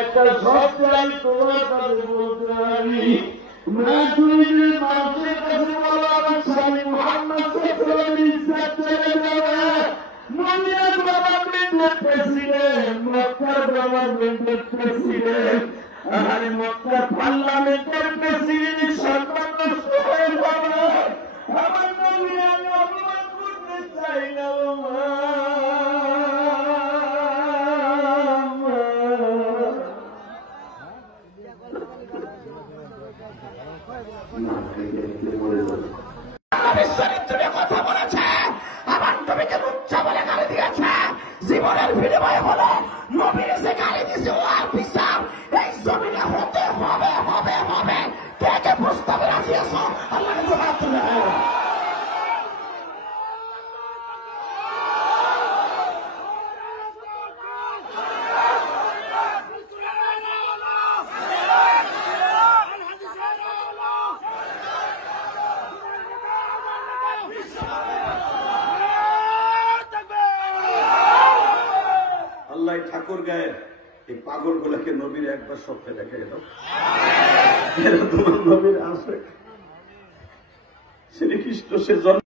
একটা সবটাই তোমার কাছে বলতে পারি না। তুই যে মানুষের কাছে বলো আমার স্বামী মোহাম্মদ গভর্নমেন্টের প্রেসিডেন্ট, মক্কার গভর্নমেন্টের প্রেসিডেন্ট, আর মক্কার পার্লামেন্টের প্রেসিডেন্ট সম্মান নষ্ট হয়ে যাবে। আমার নবী আমি অপমান করতে চাই না। চরিত্রে কথা বলেছে, আমার নবীকে লুচ্চা বলে গালি দিয়েছে, জীবনের বিনিময়ে হলো নবীর সে গালি দিয়েছে। ও আর বিচার এই জমিনে হতে হবে হবে হবে। কে কে প্রস্তাবে রাজি আছো? আল্লাহ হাত তুলে আল্লাহ ঠাকুর গায়ে এই পাগল গুলাকে নবীর একবার স্বপ্নে দেখে দাও। তোমার নবীর আসবে শ্রীকৃষ্ণ সে জন্ম